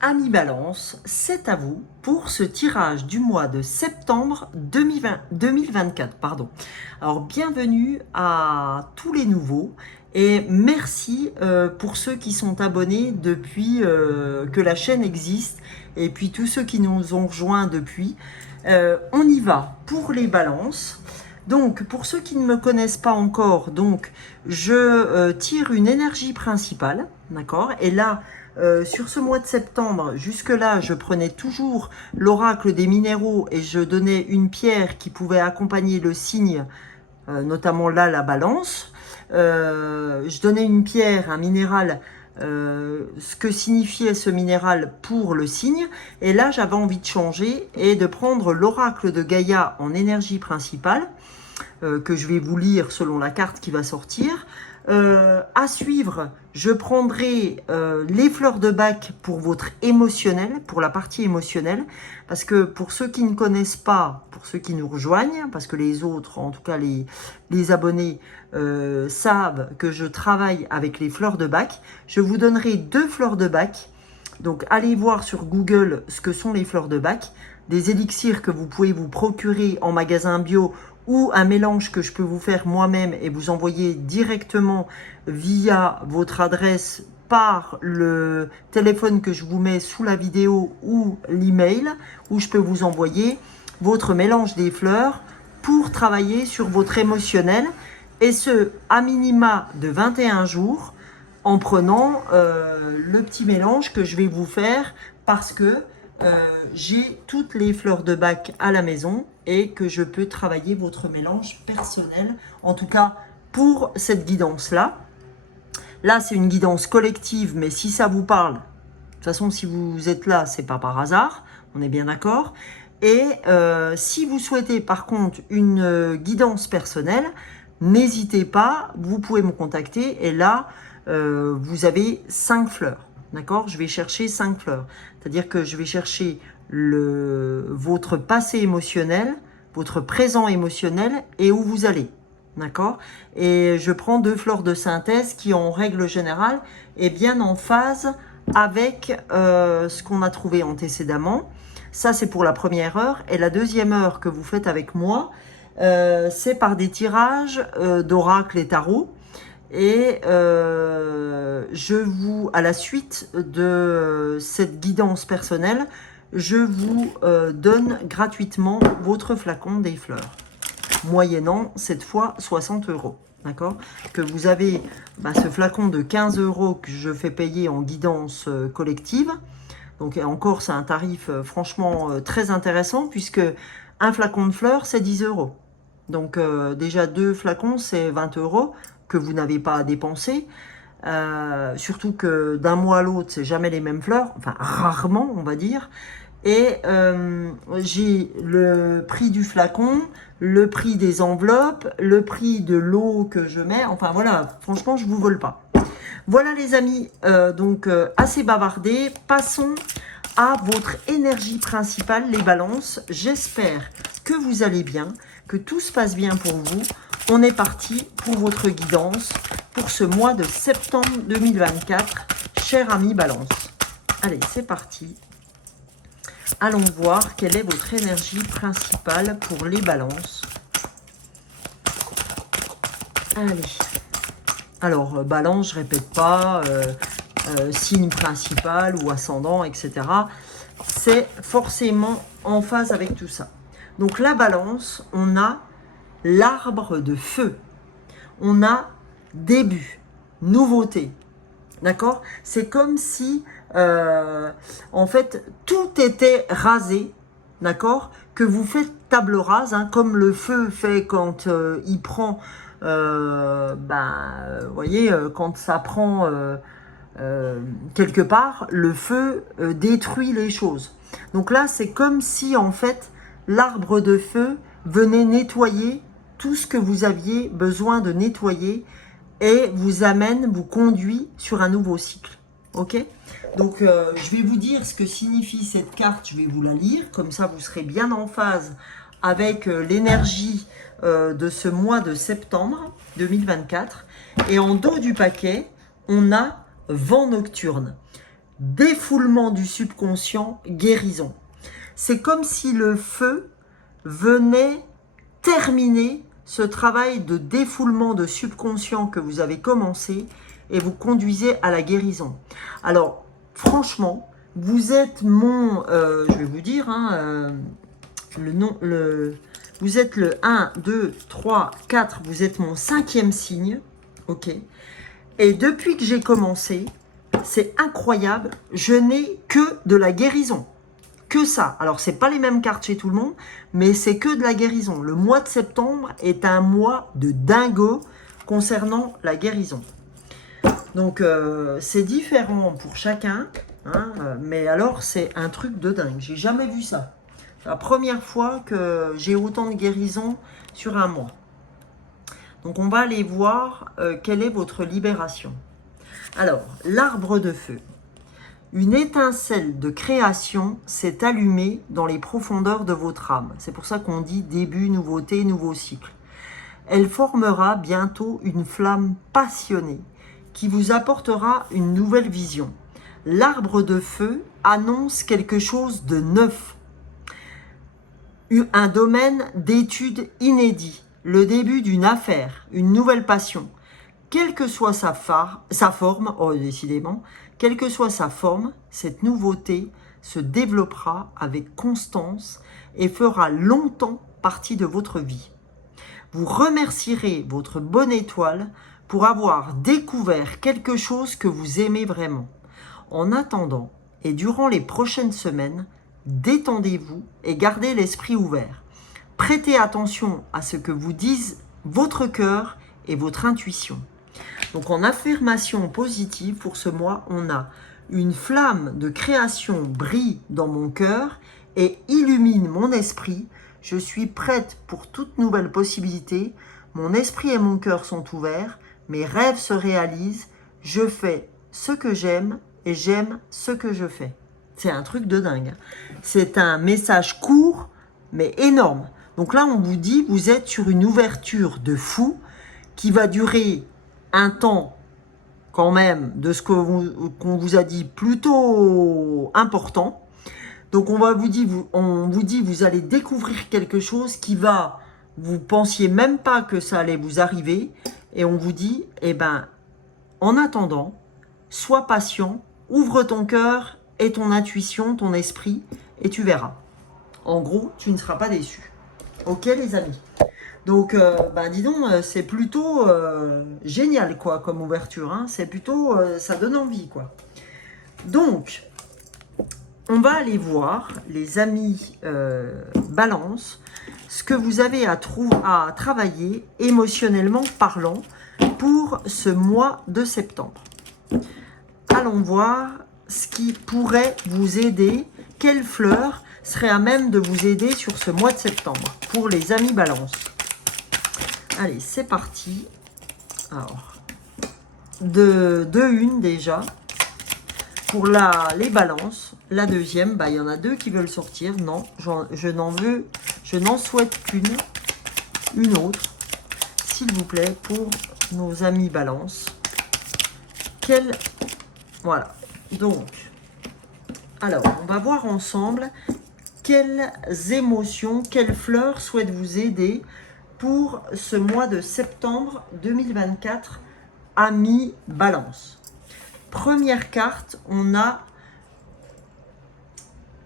Amis Balance, c'est à vous pour ce tirage du mois de septembre 2024. Pardon. Alors, bienvenue à tous les nouveaux et merci pour ceux qui sont abonnés depuis que la chaîne existe et puis tous ceux qui nous ont rejoints depuis. On y va pour les balances. Donc, pour ceux qui ne me connaissent pas encore, donc je tire une énergie principale, d'accord? Et là, sur ce mois de septembre, jusque-là, je prenais toujours l'oracle des minéraux et je donnais une pierre qui pouvait accompagner le signe, notamment là, la balance. Je donnais une pierre, un minéral, ce que signifiait ce minéral pour le signe. Et là, j'avais envie de changer et de prendre l'oracle de Gaïa en énergie principale, que je vais vous lire selon la carte qui va sortir. À suivre, je prendrai les fleurs de bac pour votre émotionnel, pour la partie émotionnelle, parce que pour ceux qui ne connaissent pas, pour ceux qui nous rejoignent, parce que les autres, en tout cas les abonnés, savent que je travaille avec les fleurs de bac, je vous donnerai 2 fleurs de bac. Donc allez voir sur Google ce que sont les fleurs de bac, des élixirs que vous pouvez vous procurer en magasin bio ou un mélange que je peux vous faire moi-même et vous envoyer directement via votre adresse par le téléphone que je vous mets sous la vidéo ou l'email, où je peux vous envoyer votre mélange des fleurs pour travailler sur votre émotionnel, et ce à minima de 21 jours en prenant le petit mélange que je vais vous faire, parce que j'ai toutes les fleurs de bac à la maison et que je peux travailler votre mélange personnel, en tout cas pour cette guidance-là. Là, c'est une guidance collective, mais si ça vous parle, de toute façon, si vous êtes là, c'est pas par hasard, on est bien d'accord. Et si vous souhaitez par contre une guidance personnelle, n'hésitez pas, vous pouvez me contacter et là, vous avez 5 fleurs. D'accord? Je vais chercher 5 fleurs. C'est-à-dire que je vais chercher votre passé émotionnel, votre présent émotionnel et où vous allez. D'accord? Et je prends 2 fleurs de synthèse qui, en règle générale, est bien en phase avec ce qu'on a trouvé antécédemment. Ça, c'est pour la première heure. Et la deuxième heure que vous faites avec moi, c'est par des tirages d'oracle et tarot. Et à la suite de cette guidance personnelle, je vous donne gratuitement votre flacon des fleurs, moyennant cette fois 60 €. D'accord? Que vous avez ce flacon de 15 € que je fais payer en guidance collective. Donc encore, c'est un tarif franchement très intéressant, puisque un flacon de fleurs, c'est 10 €. Donc déjà 2 flacons, c'est 20 € que vous n'avez pas à dépenser. Surtout que d'un mois à l'autre, c'est jamais les mêmes fleurs, enfin rarement, on va dire. Et j'ai le prix du flacon, le prix des enveloppes, le prix de l'eau que je mets. Enfin voilà, franchement, je vous vole pas. Voilà les amis, donc assez bavardé. Passons à votre énergie principale, les balances. J'espère que vous allez bien, que tout se passe bien pour vous. On est parti pour votre guidance pour ce mois de septembre 2024, chers amis balance. Allez, c'est parti. Allons voir quelle est votre énergie principale pour les balances. Allez. Alors, balance, je répète pas, signe principal ou ascendant, etc. C'est forcément en phase avec tout ça. Donc, la balance, on a l'arbre de feu. On a début, nouveauté. D'accord? C'est comme si, en fait, tout était rasé. D'accord? Que vous faites table rase, hein, comme le feu fait quand il prend... vous voyez, quand ça prend quelque part, le feu détruit les choses. Donc là, c'est comme si, en fait, l'arbre de feu venait nettoyer tout ce que vous aviez besoin de nettoyer et vous conduit sur un nouveau cycle. Ok? Donc, je vais vous dire ce que signifie cette carte, je vais vous la lire, comme ça vous serez bien en phase avec l'énergie de ce mois de septembre 2024. Et en dos du paquet, on a vent nocturne. défoulement du subconscient, guérison. C'est comme si le feu venait terminer ce travail de défoulement de subconscient que vous avez commencé et vous conduisez à la guérison. Alors, franchement, vous êtes mon, je vais vous dire, le nom, vous êtes le 1, 2, 3, 4, vous êtes mon 5e signe, ok. Et depuis que j'ai commencé, c'est incroyable, je n'ai que de la guérison. Que ça. Alors, c'est pas les mêmes cartes chez tout le monde, mais c'est que de la guérison. Le mois de septembre est un mois de dingo concernant la guérison. Donc, c'est différent pour chacun, mais alors, c'est un truc de dingue. J'ai jamais vu ça. C'est la première fois que j'ai autant de guérison sur un mois. Donc, on va aller voir quelle est votre libération. Alors, l'arbre de feu. Une étincelle de création s'est allumée dans les profondeurs de votre âme. C'est pour ça qu'on dit début, nouveauté, nouveau cycle. Elle formera bientôt une flamme passionnée qui vous apportera une nouvelle vision. L'arbre de feu annonce quelque chose de neuf, un domaine d'étude inédit, le début d'une affaire, une nouvelle passion. Quelle que soit sa forme, oh décidément, quelle que soit sa forme, cette nouveauté se développera avec constance et fera longtemps partie de votre vie. Vous remercierez votre bonne étoile pour avoir découvert quelque chose que vous aimez vraiment. En attendant, et durant les prochaines semaines, détendez-vous et gardez l'esprit ouvert. Prêtez attention à ce que vous disent votre cœur et votre intuition. Donc en affirmation positive pour ce mois, on a une flamme de création brille dans mon cœur et illumine mon esprit. Je suis prête pour toute nouvelle possibilité. Mon esprit et mon cœur sont ouverts. Mes rêves se réalisent. Je fais ce que j'aime et j'aime ce que je fais. C'est un truc de dingue. C'est un message court mais énorme. Donc là, on vous dit, vous êtes sur une ouverture de fou qui va durer un temps quand même de ce qu'on vous a dit plutôt important. Donc on vous dit vous allez découvrir quelque chose qui va, vous pensiez même pas que ça allait vous arriver, et on vous dit, eh ben, en attendant, sois patient, ouvre ton cœur et ton intuition, ton esprit, et tu verras. En gros, tu ne seras pas déçu. Ok les amis? Donc, dis donc, c'est plutôt génial, quoi, comme ouverture. Hein. C'est plutôt, ça donne envie, quoi. Donc, on va aller voir, les amis Balance, ce que vous avez à travailler émotionnellement parlant pour ce mois de septembre. Allons voir ce qui pourrait vous aider, quelles fleurs seraient à même de vous aider sur ce mois de septembre pour les amis Balance. Allez, c'est parti. Alors, de une déjà. Pour les balances, la deuxième, il y en a deux qui veulent sortir. Non, je n'en souhaite qu'une. Une autre, s'il vous plaît, pour nos amis balance. Voilà. Donc, alors, on va voir ensemble quelles émotions, quelles fleurs souhaitent vous aider pour ce mois de septembre 2024, amis Balance. Première carte, on a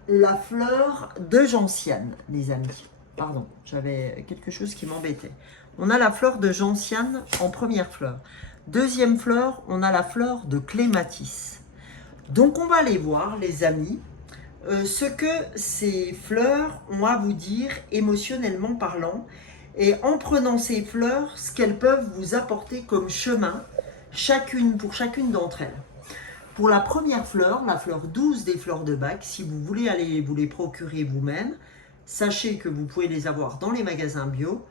la fleur de gentiane, les amis. Pardon, j'avais quelque chose qui m'embêtait. On a la fleur de gentiane en première fleur. Deuxième fleur, on a la fleur de clématis. Donc on va aller voir, les amis, ce que ces fleurs ont à vous dire émotionnellement parlant. Et en prenant ces fleurs, ce qu'elles peuvent vous apporter comme chemin, pour chacune d'entre elles. Pour la première fleur, la fleur 12 des fleurs de Bach, si vous voulez aller vous les procurer vous-même, sachez que vous pouvez les avoir dans les magasins bio.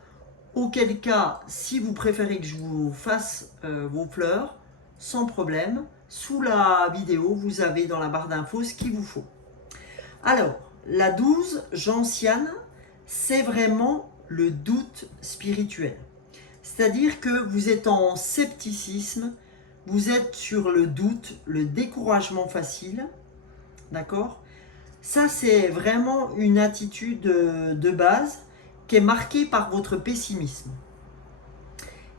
Auquel cas, si vous préférez que je vous fasse vos fleurs, sans problème, sous la vidéo, vous avez dans la barre d'infos ce qu'il vous faut. Alors, la 12, gentiane, c'est vraiment le doute spirituel. C'est-à-dire que vous êtes en scepticisme, vous êtes sur le doute, le découragement facile, d'accord? Ça, c'est vraiment une attitude de base qui est marquée par votre pessimisme.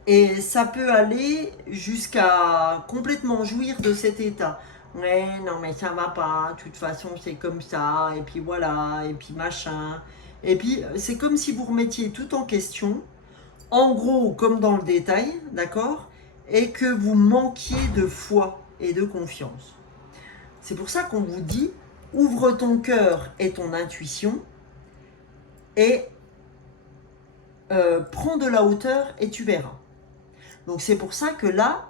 Et ça peut aller jusqu'à complètement jouir de cet état. Ouais, non mais ça va pas, de toute façon c'est comme ça, et puis voilà, et puis machin. Et puis c'est comme si vous remettiez tout en question, en gros comme dans le détail, d'accord? Et que vous manquiez de foi et de confiance. C'est pour ça qu'on vous dit, ouvre ton cœur et ton intuition, et prends de la hauteur et tu verras. Donc c'est pour ça que là,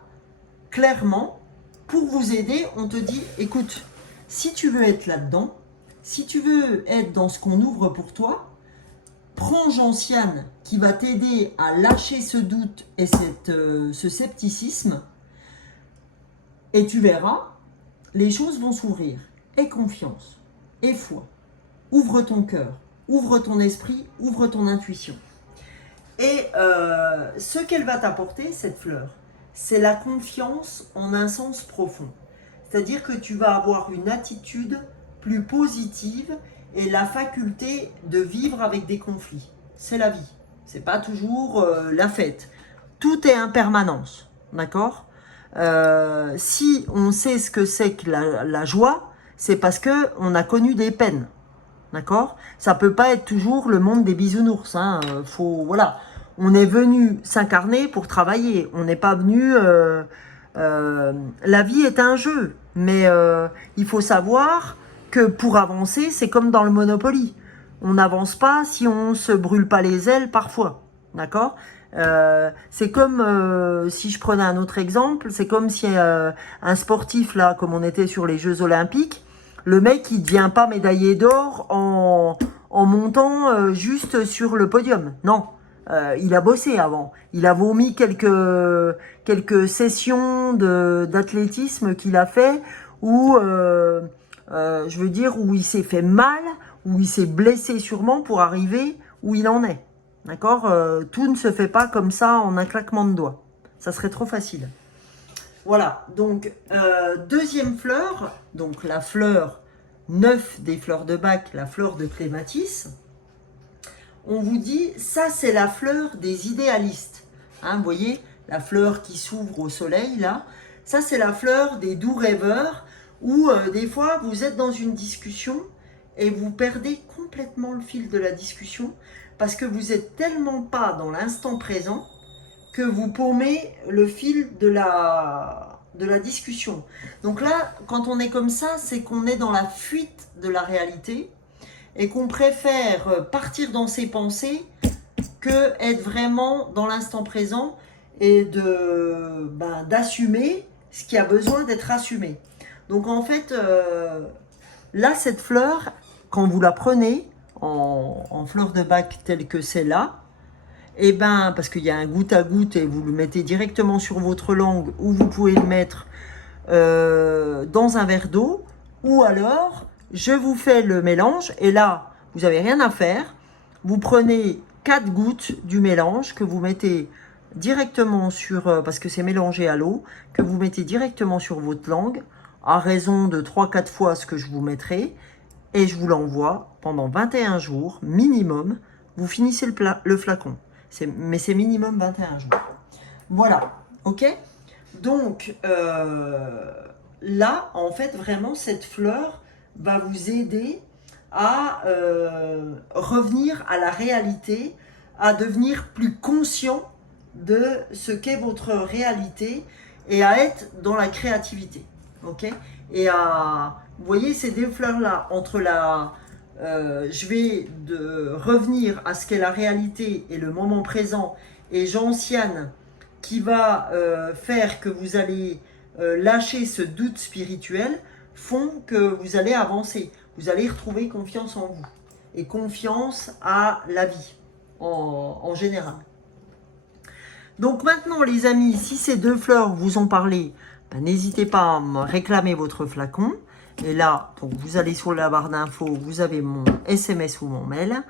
clairement, pour vous aider, on te dit, écoute, si tu veux être là-dedans, si tu veux être dans ce qu'on ouvre pour toi, prends Gentiane qui va t'aider à lâcher ce doute et ce scepticisme, et tu verras, les choses vont s'ouvrir. Aie confiance, aie foi, ouvre ton cœur, ouvre ton esprit, ouvre ton intuition. Et ce qu'elle va t'apporter, cette fleur, c'est la confiance en un sens profond. C'est-à-dire que tu vas avoir une attitude plus positive et la faculté de vivre avec des conflits. C'est la vie. C'est pas toujours la fête. Tout est impermanence. D'accord? Si on sait ce que c'est que la joie, c'est parce qu'on a connu des peines. D'accord? Ça peut pas être toujours le monde des bisounours. Hein. Voilà. On est venu s'incarner pour travailler. On n'est pas venu... la vie est un jeu. Mais il faut savoir que pour avancer, c'est comme dans le Monopoly. On n'avance pas si on se brûle pas les ailes parfois. D'accord? C'est comme, si je prenais un autre exemple, c'est comme si un sportif, là, comme on était sur les Jeux Olympiques, le mec, il ne devient pas médaillé d'or en montant juste sur le podium. Non, il a bossé avant. Il a vomi quelques sessions d'athlétisme qu'il a fait où, je veux dire, où il s'est fait mal, où il s'est blessé sûrement pour arriver où il en est. D'accord? Tout ne se fait pas comme ça en un claquement de doigts. Ça serait trop facile. Voilà, donc deuxième fleur, donc la fleur 9 des fleurs de Bach, la fleur de clématis. On vous dit, ça c'est la fleur des idéalistes. Hein, vous voyez, la fleur qui s'ouvre au soleil là. Ça c'est la fleur des doux rêveurs où des fois vous êtes dans une discussion et vous perdez complètement le fil de la discussion parce que vous êtes tellement pas dans l'instant présent que vous paumez le fil de la discussion. Donc là, quand on est comme ça, c'est qu'on est dans la fuite de la réalité et qu'on préfère partir dans ses pensées que être vraiment dans l'instant présent et d'assumer ce qui a besoin d'être assumé. Donc en fait, là, cette fleur, quand vous la prenez en fleur de Bach telle que c'est là, et parce qu'il y a un goutte à goutte et vous le mettez directement sur votre langue ou vous pouvez le mettre dans un verre d'eau ou alors je vous fais le mélange et là vous n'avez rien à faire, vous prenez 4 gouttes du mélange que vous mettez directement sur, parce que c'est mélangé à l'eau, que vous mettez directement sur votre langue à raison de 3-4 fois ce que je vous mettrai et je vous l'envoie pendant 21 jours minimum, vous finissez le flacon. Mais c'est minimum 21 jours. Voilà, ok? Donc, là, en fait, vraiment, cette fleur va vous aider à revenir à la réalité, à devenir plus conscient de ce qu'est votre réalité et à être dans la créativité, ok? Et vous voyez, ces deux fleurs-là, entre je vais revenir à ce qu'est la réalité et le moment présent et Gentiane qui va faire que vous allez lâcher ce doute spirituel font que vous allez avancer, vous allez retrouver confiance en vous et confiance à la vie en général. Donc maintenant les amis, si ces deux fleurs vous ont parlé, n'hésitez pas à me réclamer votre flacon. Et là, donc vous allez sur la barre d'infos, vous avez mon SMS ou mon mail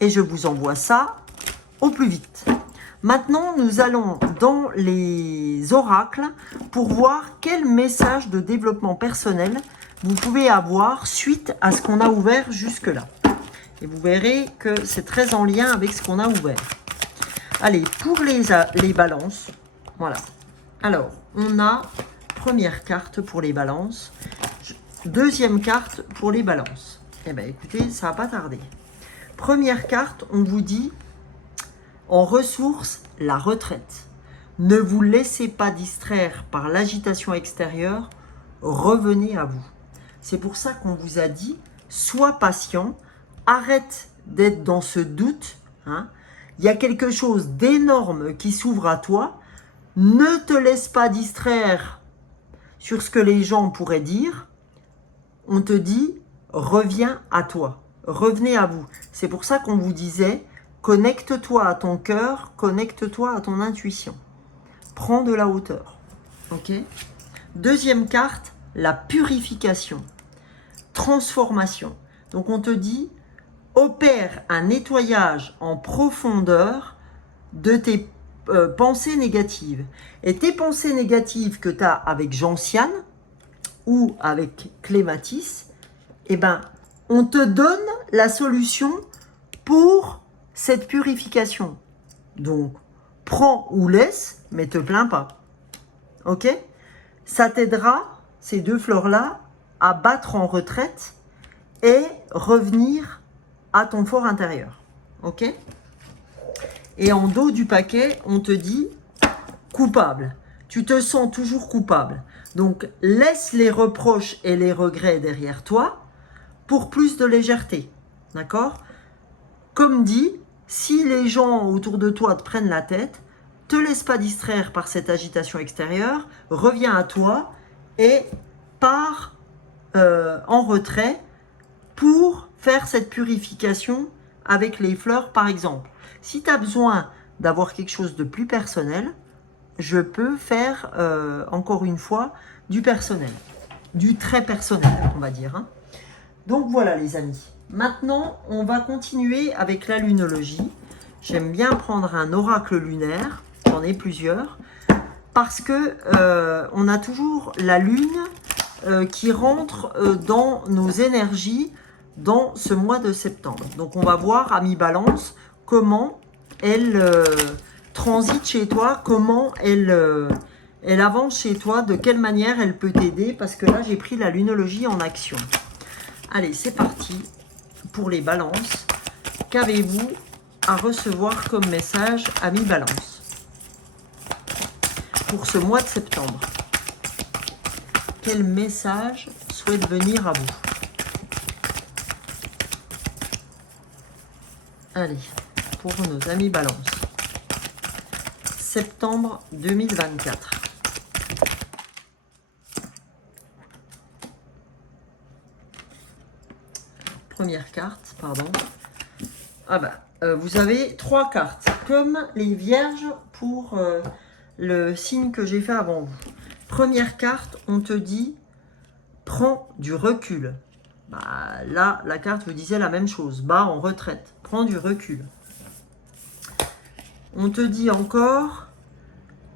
et je vous envoie ça au plus vite. Maintenant, nous allons dans les oracles pour voir quel message de développement personnel vous pouvez avoir suite à ce qu'on a ouvert jusque-là. Et vous verrez que c'est très en lien avec ce qu'on a ouvert. Allez, pour les balances, voilà. Alors, on a première carte pour les balances, deuxième carte pour les balances. Eh bien, écoutez, ça va pas tarder. Première carte, on vous dit, en ressources, la retraite. Ne vous laissez pas distraire par l'agitation extérieure, revenez à vous. C'est pour ça qu'on vous a dit, sois patient, arrête d'être dans ce doute. Hein. Il y a quelque chose d'énorme qui s'ouvre à toi. Ne te laisse pas distraire sur ce que les gens pourraient dire. On te dit, reviens à toi, revenez à vous. C'est pour ça qu'on vous disait, connecte-toi à ton cœur, connecte-toi à ton intuition. Prends de la hauteur. Ok. Deuxième carte, la purification, transformation. Donc on te dit, opère un nettoyage en profondeur de tes pensées négatives. Et tes pensées négatives que tu as avec Gentiane ou avec Clématis, eh ben, on te donne la solution pour cette purification. Donc, prends ou laisse, mais te plains pas. Ok? Ça t'aidera, ces deux fleurs-là, à battre en retraite et revenir à ton fort intérieur. Ok? Et en dos du paquet, on te dit coupable. Tu te sens toujours coupable. Donc, laisse les reproches et les regrets derrière toi pour plus de légèreté. D'accord? Comme dit, si les gens autour de toi te prennent la tête, te laisse pas distraire par cette agitation extérieure, reviens à toi et pars en retrait pour faire cette purification avec les fleurs, par exemple. Si tu as besoin d'avoir quelque chose de plus personnel, je peux faire, encore une fois, du personnel. Du très personnel, on va dire. Hein. Donc voilà les amis. Maintenant, on va continuer avec la lunologie. J'aime bien prendre un oracle lunaire, j'en ai plusieurs, parce que on a toujours la lune qui rentre dans nos énergies dans ce mois de septembre. Donc on va voir à mi-balance comment elle transite chez toi, comment elle avance chez toi, de quelle manière elle peut t'aider, parce que là j'ai pris la lunologie en action. Allez, c'est parti pour les balances. Qu'avez-vous à recevoir comme message à mi-balance pour ce mois de septembre? Quel message souhaite venir à vous? Allez, pour nos amis balance. Septembre 2024. Première carte, pardon. Ah bah, vous avez 3 cartes, comme les vierges pour le signe que j'ai fait avant vous. Première carte, on te dit, prends du recul. Bah, là, la carte vous disait la même chose, bas en retraite, prends du recul. On te dit encore,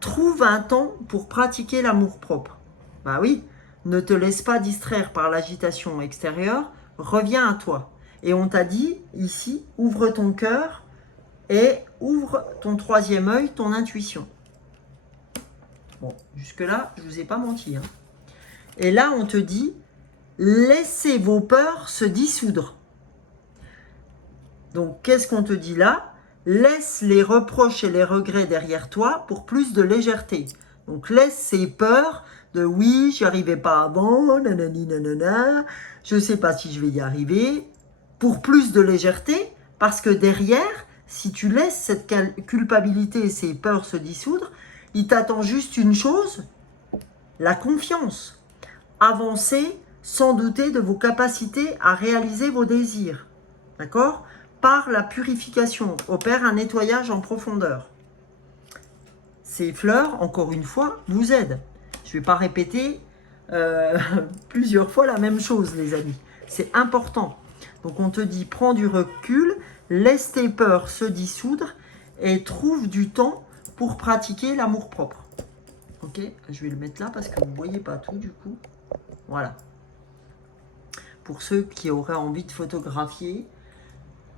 trouve un temps pour pratiquer l'amour-propre. Bah oui, ne te laisse pas distraire par l'agitation extérieure, reviens à toi. Et on t'a dit, ici, ouvre ton cœur et ouvre ton troisième œil, ton intuition. Bon, jusque-là, je ne vous ai pas menti. Hein. Et là, on te dit, laissez vos peurs se dissoudre. Donc, qu'est-ce qu'on te dit là? Laisse les reproches et les regrets derrière toi pour plus de légèreté. Donc, laisse ces peurs de oui, j'y arrivais pas avant, nanani, nanana, je ne sais pas si je vais y arriver, pour plus de légèreté, parce que derrière, si tu laisses cette culpabilité et ces peurs se dissoudre, il t'attend juste une chose, la confiance. Avancer sans douter de vos capacités à réaliser vos désirs. D'accord? Par la purification, opère un nettoyage en profondeur. Ces fleurs, encore une fois, vous aident. Je ne vais pas répéter plusieurs fois la même chose, les amis. C'est important. Donc on te dit, prends du recul, laisse tes peurs se dissoudre et trouve du temps pour pratiquer l'amour-propre. Ok, je vais le mettre là parce que vous ne voyez pas tout du coup. Voilà. pour ceux qui auraient envie de photographier.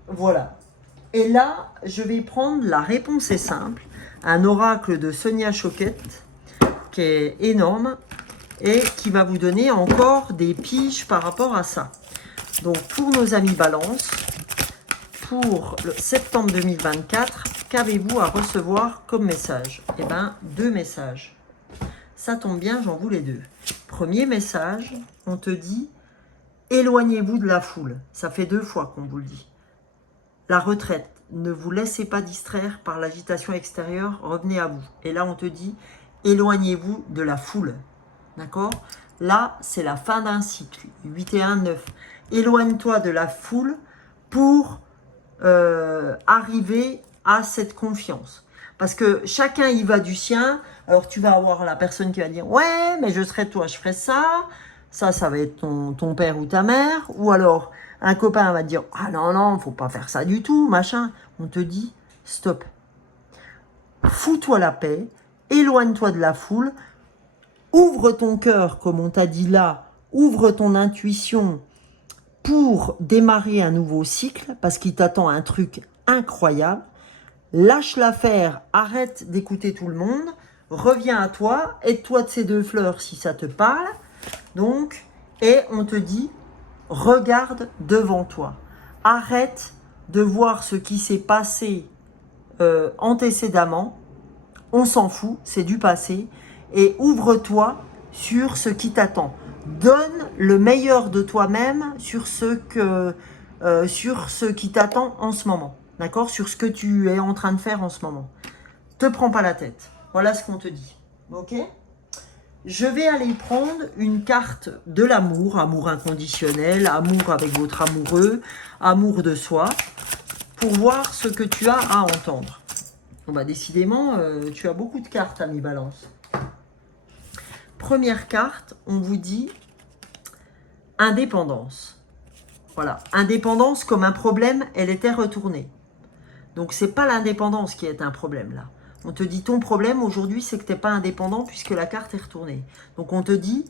Voilà. Et là, je vais prendre la réponse est simple, un oracle de Sonia Choquette, qui est énorme et qui va vous donner encore des piges par rapport à ça. Donc, pour nos amis Balance, pour le septembre 2024, qu'avez-vous à recevoir comme message? Eh bien, 2 messages. Ça tombe bien, j'en voulais 2. Premier message, on te dit, éloignez-vous de la foule. Ça fait 2 fois qu'on vous le dit. La retraite, ne vous laissez pas distraire par l'agitation extérieure, revenez à vous. Et là, on te dit, éloignez-vous de la foule. D'accord? Là, c'est la fin d'un cycle. 8 et 1, 9. Éloigne-toi de la foule pour arriver à cette confiance. Parce que chacun y va du sien. Alors, tu vas avoir la personne qui va dire, ouais, mais je serai toi, je ferai ça. Ça va être ton père ou ta mère. Ou alors, un copain va te dire, ah non, non, faut pas faire ça du tout, machin. On te dit, stop. Fous-toi la paix. Éloigne-toi de la foule. Ouvre ton cœur, comme on t'a dit là. Ouvre ton intuition pour démarrer un nouveau cycle, parce qu'il t'attend un truc incroyable. Lâche l'affaire, arrête d'écouter tout le monde, reviens à toi, aide-toi de ces 2 fleurs si ça te parle. Donc, et on te dit, regarde devant toi. Arrête de voir ce qui s'est passé antécédemment. On s'en fout, c'est du passé. Et ouvre-toi sur ce qui t'attend. Donne le meilleur de toi-même sur ce qui t'attend en ce moment. D'accord? Sur ce que tu es en train de faire en ce moment. Te prends pas la tête. Voilà ce qu'on te dit. Ok? Je vais aller prendre une carte de l'amour, amour inconditionnel, amour avec votre amoureux, amour de soi, pour voir ce que tu as à entendre. Bon bah décidément, tu as beaucoup de cartes, ami Balance. Première carte, on vous dit indépendance. Voilà, indépendance comme un problème, elle était retournée. Donc c'est pas l'indépendance qui est un problème là. On te dit ton problème aujourd'hui, c'est que tu n'es pas indépendant puisque la carte est retournée. Donc on te dit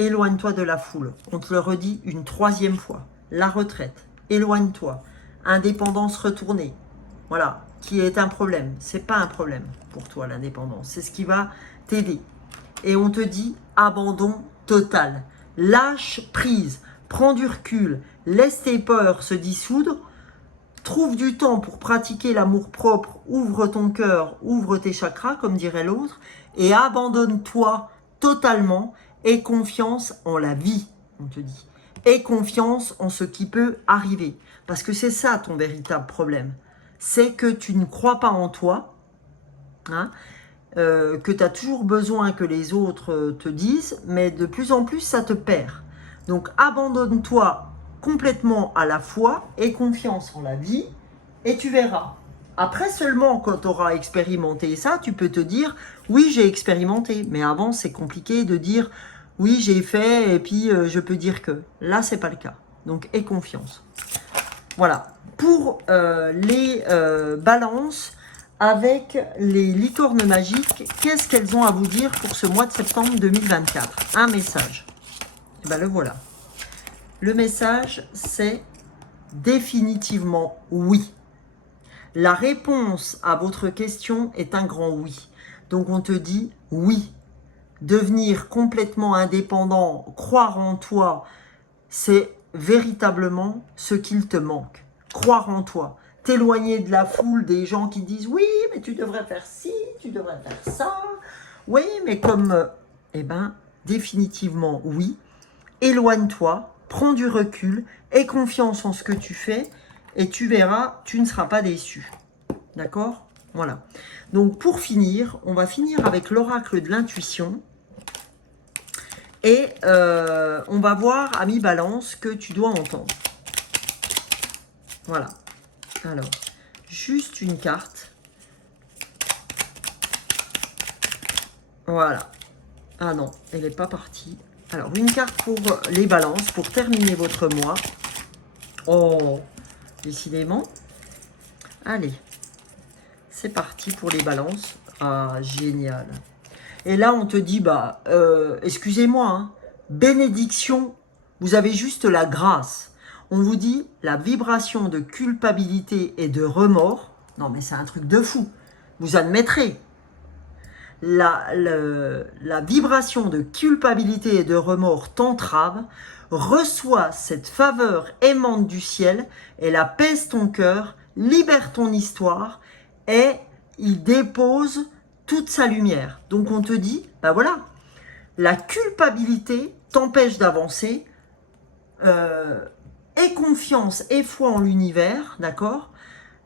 éloigne-toi de la foule. On te le redit une 3e fois. La retraite, éloigne-toi. Indépendance retournée. Voilà, qui est un problème. C'est pas un problème pour toi l'indépendance. C'est ce qui va t'aider. Et on te dit abandon total. Lâche prise, prends du recul, laisse tes peurs se dissoudre, trouve du temps pour pratiquer l'amour-propre, ouvre ton cœur, ouvre tes chakras, comme dirait l'autre, et abandonne-toi totalement, aie confiance en la vie, on te dit. Aie confiance en ce qui peut arriver. Parce que c'est ça ton véritable problème. C'est que tu ne crois pas en toi, hein, que tu as toujours besoin que les autres te disent, mais de plus en plus, ça te perd. Donc, abandonne-toi complètement à la foi et confiance en la vie, et tu verras. Après seulement, quand tu auras expérimenté ça, tu peux te dire, oui, j'ai expérimenté. Mais avant, c'est compliqué de dire, oui, j'ai fait, et puis je peux dire que. Là, c'est pas le cas. Donc, aie confiance. Voilà. Pour les balances, avec les licornes magiques, qu'est-ce qu'elles ont à vous dire pour ce mois de septembre 2024? Un message. Et bien le voilà. Le message, c'est définitivement oui. La réponse à votre question est un grand oui. Donc on te dit oui. Devenir complètement indépendant, croire en toi, c'est véritablement ce qu'il te manque. Croire en toi. T'éloigner de la foule des gens qui disent oui, mais tu devrais faire ci, tu devrais faire ça. Oui, mais comme, eh ben, définitivement oui. Éloigne-toi, prends du recul, aie confiance en ce que tu fais et tu verras, tu ne seras pas déçu. D'accord? Voilà. Donc pour finir, on va finir avec l'oracle de l'intuition. Et on va voir, ami Balance, que tu dois entendre. Voilà. Alors, juste une carte. Voilà. Ah non, elle n'est pas partie. Alors, une carte pour les balances, pour terminer votre mois. Oh, décidément. Allez, c'est parti pour les balances. Ah, génial. Et là, on te dit, bah, excusez-moi, hein, bénédiction vous avez juste la grâce. On vous dit la vibration de culpabilité et de remords. Non mais c'est un truc de fou. Vous admettrez. La vibration de culpabilité et de remords t'entrave, reçois cette faveur aimante du ciel, elle apaise ton cœur, libère ton histoire et il dépose toute sa lumière. Donc on te dit, ben voilà, la culpabilité t'empêche d'avancer, aie confiance et foi en l'univers, d'accord?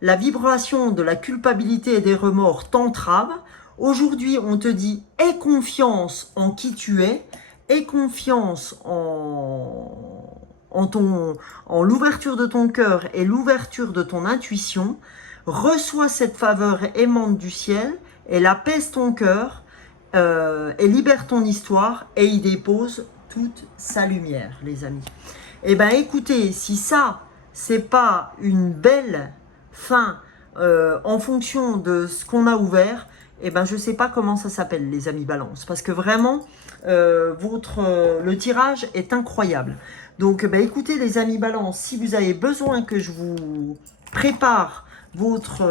La vibration de la culpabilité et des remords t'entrave. Aujourd'hui, on te dit, aie confiance en qui tu es, aie confiance en l'ouverture de ton cœur et l'ouverture de ton intuition. Reçois cette faveur aimante du ciel, elle apaise ton cœur, et libère ton histoire et y dépose toute sa lumière, les amis. Eh bien, écoutez, si ça, c'est pas une belle fin en fonction de ce qu'on a ouvert, eh ben, je ne sais pas comment ça s'appelle, les amis Balance, parce que vraiment, le tirage est incroyable. Donc, ben, écoutez, les amis Balance, si vous avez besoin que je vous prépare votre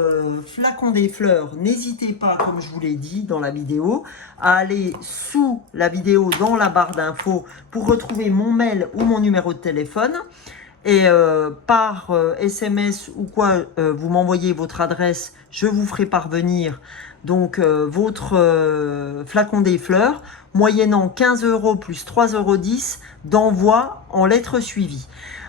flacon des fleurs, n'hésitez pas, comme je vous l'ai dit dans la vidéo, à aller sous la vidéo dans la barre d'infos pour retrouver mon mail ou mon numéro de téléphone. Et par SMS ou quoi, vous m'envoyez votre adresse, je vous ferai parvenir donc votre flacon des fleurs, moyennant 15 € plus 3,10 € d'envoi en lettres suivies.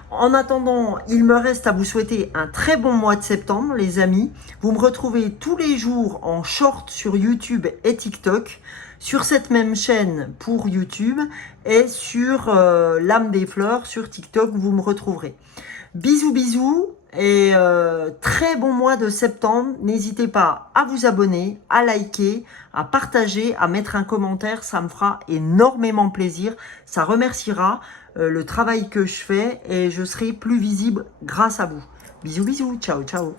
En attendant, il me reste à vous souhaiter un très bon mois de septembre, les amis. Vous me retrouvez tous les jours en short sur YouTube et TikTok, sur cette même chaîne pour YouTube et sur l'âme des fleurs sur TikTok, vous me retrouverez. Bisous, bisous et très bon mois de septembre. N'hésitez pas à vous abonner, à liker, à partager, à mettre un commentaire. Ça me fera énormément plaisir. Ça remerciera le travail que je fais et je serai plus visible grâce à vous. Bisous, bisous. Ciao, ciao.